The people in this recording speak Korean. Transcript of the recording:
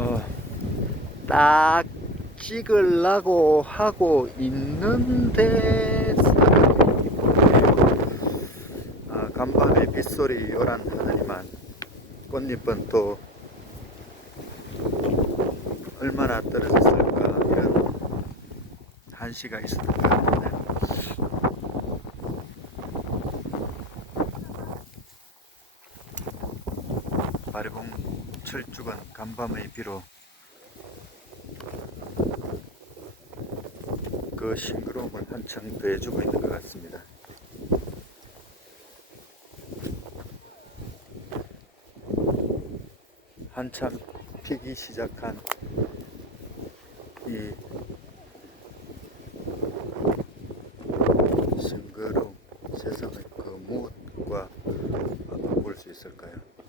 어, 딱 찍으려고 하고 있는데 아, 간밤에 빗소리 요란 하더니만 꽃잎은 또 얼마나 떨어졌을까 이런 한시가 있을 것 같은데. 바리봉 철쭉은 간밤의 비로 그 싱그러움을 한창 더해주고 있는 것 같습니다. 한참 피기 시작한 이 싱그러움 세상의 그 무엇과 볼수 있을까요?